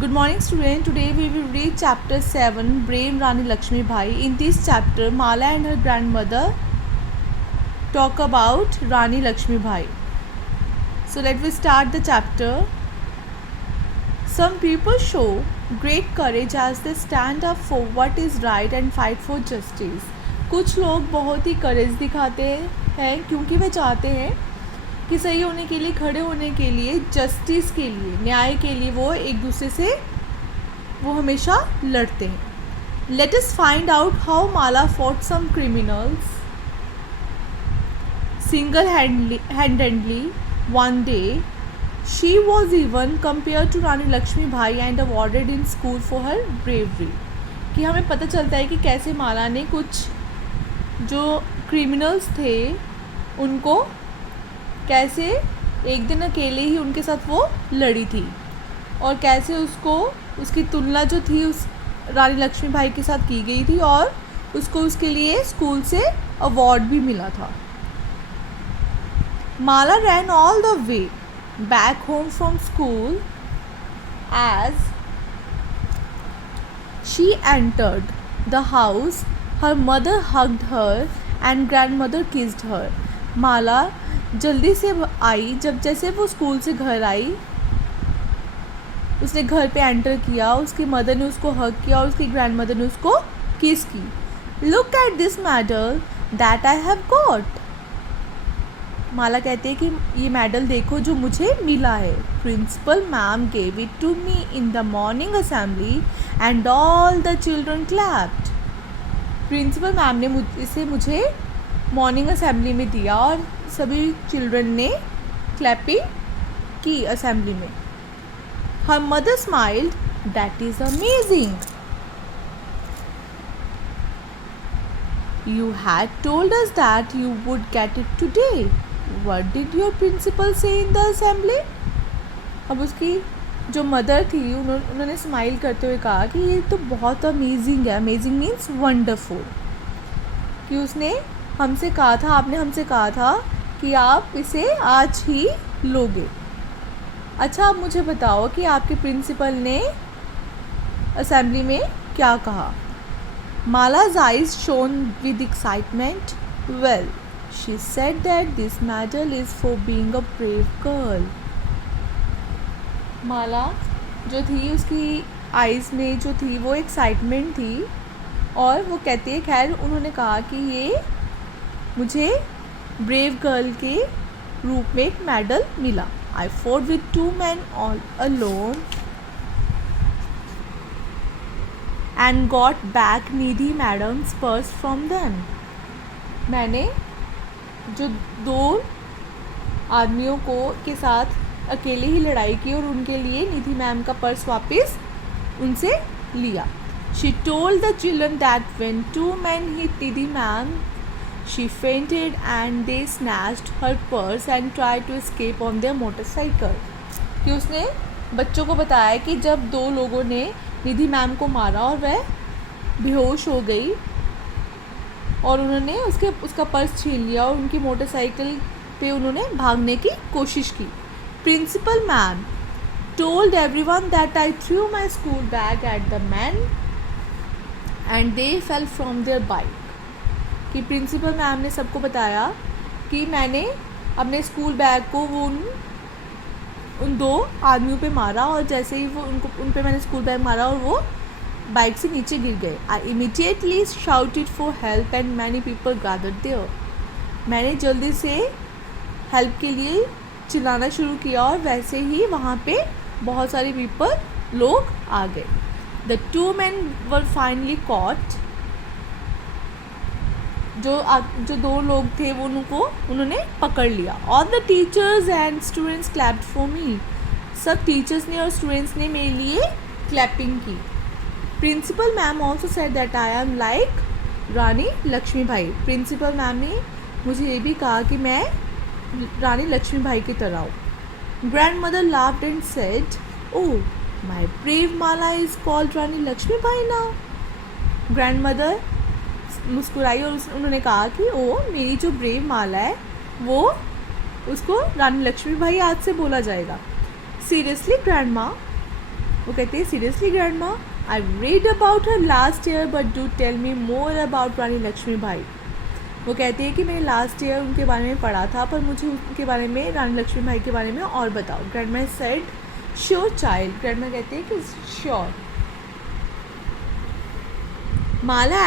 Good morning student. Today we will read chapter 7 Brave Rani Lakshmi Bai. In this chapter Mala and her grandmother talk about Rani Lakshmi Bai. So let us start the chapter. Some people show great courage as they stand up for what is right and fight for justice. कुछ लोग बहुत ही करेज दिखाते हैं क्योंकि वे चाहते हैं कि सही होने के लिए, खड़े होने के लिए, जस्टिस के लिए, न्याय के लिए वो एक दूसरे से वो हमेशा लड़ते हैं. Let us find out how Mala fought some criminals single handedly one day. She was even compare to Rani Lakshmi Bai and awarded in school for her bravery. कि हमें पता चलता है कि कैसे माला ने कुछ जो क्रिमिनल्स थे उनको कैसे एक दिन अकेले ही उनके साथ वो लड़ी थी और कैसे उसको उसकी तुलना जो थी उस रानी लक्ष्मी भाई के साथ की गई थी और उसको उसके लिए स्कूल से अवार्ड भी मिला था. Mala ran all the way back home from school as she entered the house. Her mother hugged her and grandmother kissed her. Mala जल्दी से आई. जब जैसे वो स्कूल से घर आई, उसने घर पे एंटर किया, उसकी मदर ने उसको हग किया और उसकी ग्रैंडमदर ने उसको किस की. Look at this medal that I have got. Mala कहते हैं कि ये मेडल देखो जो मुझे मिला है. Principal ma'am gave it to me in the morning assembly and all the children clapped. Principal ma'am ने इसे मुझे मॉर्निंग असेंबली में दिया और सभी चिल्ड्रन ने क्लैपिंग की असेंबली में. Her mother smiled. That is amazing. You had told us that you would get it today. What did your principal say in the assembly. अब उसकी जो मदर थी उन्होंने स्माइल करते हुए कहा कि ये तो बहुत अमेजिंग है. Amazing means wonderful. कि उसने हमसे कहा था, आपने हमसे कहा था कि आप इसे आज ही लोगे. अच्छा, आप मुझे बताओ कि आपके प्रिंसिपल ने असेंबली में क्या कहा. माला's eyes shone with excitement. Well, she said that this medal is for being a brave girl. माला जो थी उसकी आइज़ में जो थी वो एक्साइटमेंट थी और वो कहती है, खैर उन्होंने कहा कि ये मुझे ब्रेव गर्ल के रूप में एक मेडल मिला. I fought with 2 men all alone and got back Nidhi madam's purse from them. मैंने जो 2 आदमियों को के साथ अकेले ही लड़ाई की और उनके लिए निधि मैम का पर्स वापस उनसे लिया. She told the children that when 2 men hit Nidhi ma'am she fainted and they snatched her purse and tried to escape on their motorcycle. कि उसने बच्चों को बताया कि जब 2 लोगों ने निधि मैम को मारा और वह बेहोश हो गई और उन्होंने उसका पर्स छीन लिया और उनकी मोटरसाइकिल पे उन्होंने भागने की कोशिश की. Principal ma'am told everyone that I threw my school bag at the men and they fell from their bike. कि प्रिंसिपल मैम ने सबको बताया कि मैंने अपने स्कूल बैग को वो उन 2 आदमियों पे मारा और जैसे ही वो उन पे मैंने स्कूल बैग मारा और वो बाइक से नीचे गिर गए. I immediately shouted for help and many people gathered there. मैंने जल्दी से हेल्प के लिए चिल्लाना शुरू किया और वैसे ही वहाँ पे बहुत सारे लोग आ गए. The 2 men were finally caught. जो 2 लोग थे वो उन्होंने पकड़ लिया. All the teachers and students clapped for me. सब टीचर्स ने और स्टूडेंट्स ने मेरे लिए क्लैपिंग की. Principal ma'am also said that I am like Rani Lakshmi Bai. Principal ma'am ने मुझे ये भी कहा कि मैं रानी लक्ष्मी भाई की तरह हूँ. Grandmother laughed and said, oh my brave Mala is called Rani Lakshmi Bai now. Grand mother मुस्कुराई और उन्होंने कहा कि ओ मेरी जो ब्रेव माला है वो उसको रानी लक्ष्मी भाई आज से बोला जाएगा. सीरियसली ग्रैंडमा, वो कहती है सीरियसली ग्रैंड माँ, I read about her last year but do tell me more about Rani Lakshmi Bai. वो कहती है कि मैंने लास्ट ईयर उनके बारे में पढ़ा था, पर मुझे उनके बारे में, रानी लक्ष्मी बाई के बारे में और बताओ। ग्रैंड माँ सेड श्योर चाइल्ड। ग्रैंड माँ कहती है कि sure. Mala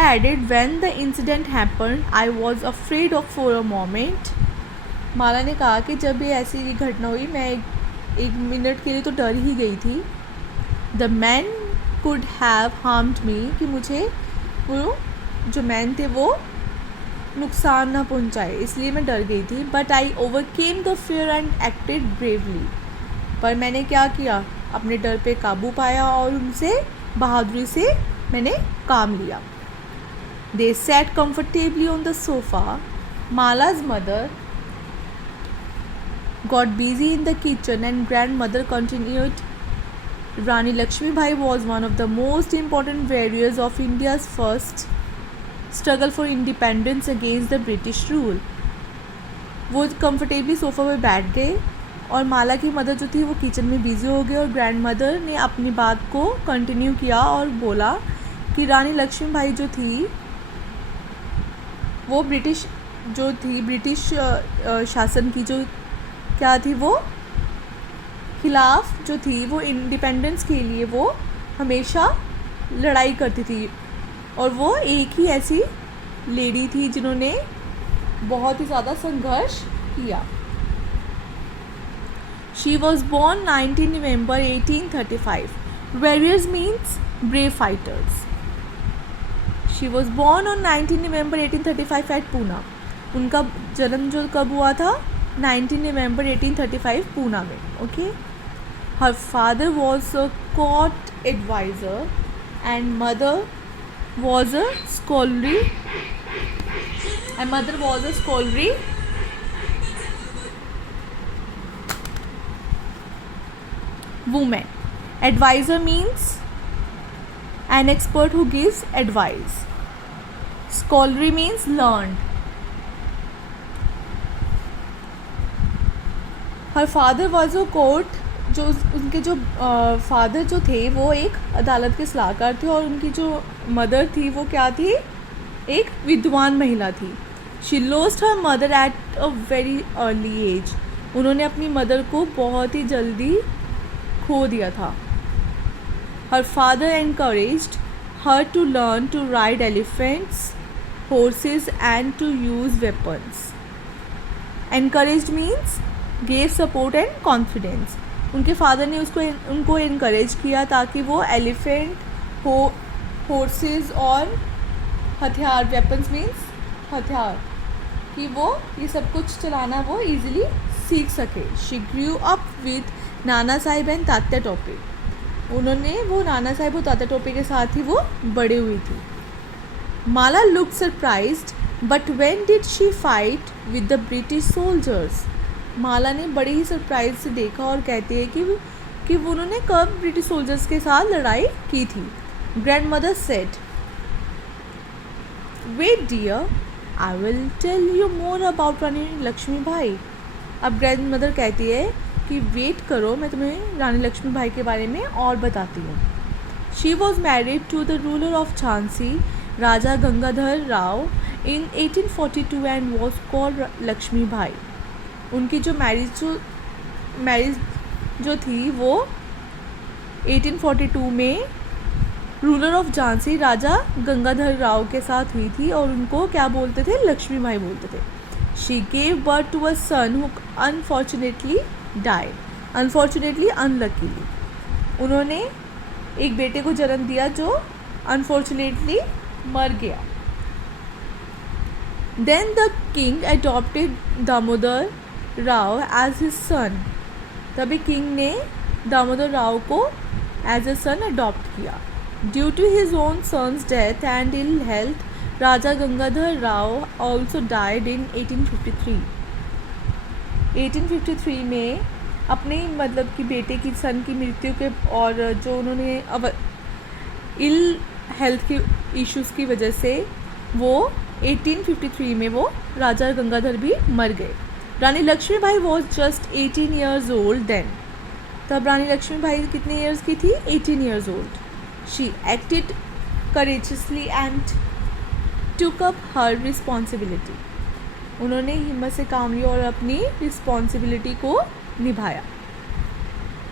added, when the incident happened, I was afraid of for a moment. माला ने कहा कि जब ये ऐसी घटना हुई मैं एक मिनट के लिए तो डर ही गई थी। The man could have harmed me, कि मुझे वो जो मैन थे वो नुकसान ना पहुंचाए, इसलिए मैं डर गई थी। But I overcame the fear and acted bravely. पर मैंने क्या किया, अपने डर पे काबू पाया और उनसे बहादुरी से मैंने काम लिया। They sat comfortably on the sofa. Mala's mother got busy in the kitchen and grandmother continued. Rani Lakshmi Bai was one of the most important warriors of India's first struggle for independence against the British rule. वो comfortably sofa पे बैठ गए और माला की mother जो थी वो kitchen में बिज़ी हो गई और ग्रैंड मदर ने अपनी बात को कंटिन्यू किया और बोला कि रानी लक्ष्मी बाई जो थी वो ब्रिटिश शासन की जो क्या थी, वो खिलाफ जो थी, वो इंडिपेंडेंस के लिए वो हमेशा लड़ाई करती थी और वो एक ही ऐसी लेडी थी जिन्होंने बहुत ही ज़्यादा संघर्ष किया। She was born 19 November 1835. Warriors means brave fighters. She was born on 19 November 1835 at Pune. उनका जन्म जो कब हुआ था, 19 November 1835 पूना में। Okay. Her father was a court advisor and mother was a scholarly woman. Advisor means an expert who gives advice. Scholarly means learned. Her father was a court, जो उनके जो फादर जो थे वो एक अदालत के सलाहकार थे और उनकी जो मदर थी वो क्या थी, एक विद्वान महिला थी। She lost her mother at a very early age. उन्होंने अपनी मदर को बहुत ही जल्दी खो दिया था। Her father encouraged her to learn to ride elephants, horses and to use weapons. Encouraged means gave support and confidence. उनके फादर ने उनको इनकरेज किया ताकि वो एलिफेंट, हॉर्सेस और हथियार, वेपन्स मीन्स हथियार, कि वो ये सब कुछ चलाना वो इजीली सीख सके। She grew up with Nana Sahib and Tatya Tope. वो नाना साहिब और तात्या टोपे के साथ ही वो बड़े हुई थी। Mala looked surprised, but when did she fight with the British soldiers. Mala ने बड़े ही सरप्राइज से देखा और कहती है कि वो उन्होंने कब ब्रिटिश सोल्जर्स के साथ लड़ाई की थी। Grandmother said, wait dear, I will tell you more about Rani Lakshmi Bai. अब ग्रैंड मदर कहती है कि वेट करो, मैं तुम्हें रानी लक्ष्मी बाई के बारे में और बताती हूँ। She was married to the ruler of Jhansi, Raja Gangadhar Rao, in 1842 and was called Lakshmi Bai. उनकी जो मैरिज जो थी वो 1842 में रूलर ऑफ झांसी राजा गंगाधर राव के साथ हुई थी और उनको क्या बोलते थे, लक्ष्मी बाई बोलते थे। She gave birth to a son who unfortunately died, unfortunately unluckily. उन्होंने एक बेटे को जन्म दिया जो अनफॉर्चुनेटली मर गया। Then the king adopted Damodar Rao as his son. तभी किंग ने दामोदर राव को एज ए सन अडॉप्ट किया। Due to his own son's death and ill health, Raja Gangadhar Rao also died in 1853। 1853 में अपने मतलब कि बेटे की सन की मृत्यु के और जो उन्होंने इल हेल्थ के इश्यूज़ की वजह से वो 1853 में वो राजा गंगाधर भी मर गए। Rani Lakshmi Bai was just 18 years old then. तब रानी लक्ष्मीबाई कितने ईयर्स की थी? 18 years old. She acted courageously and took up her responsibility. उन्होंने हिम्मत से काम लिया और अपनी रिस्पॉन्सिबिलिटी को निभाया.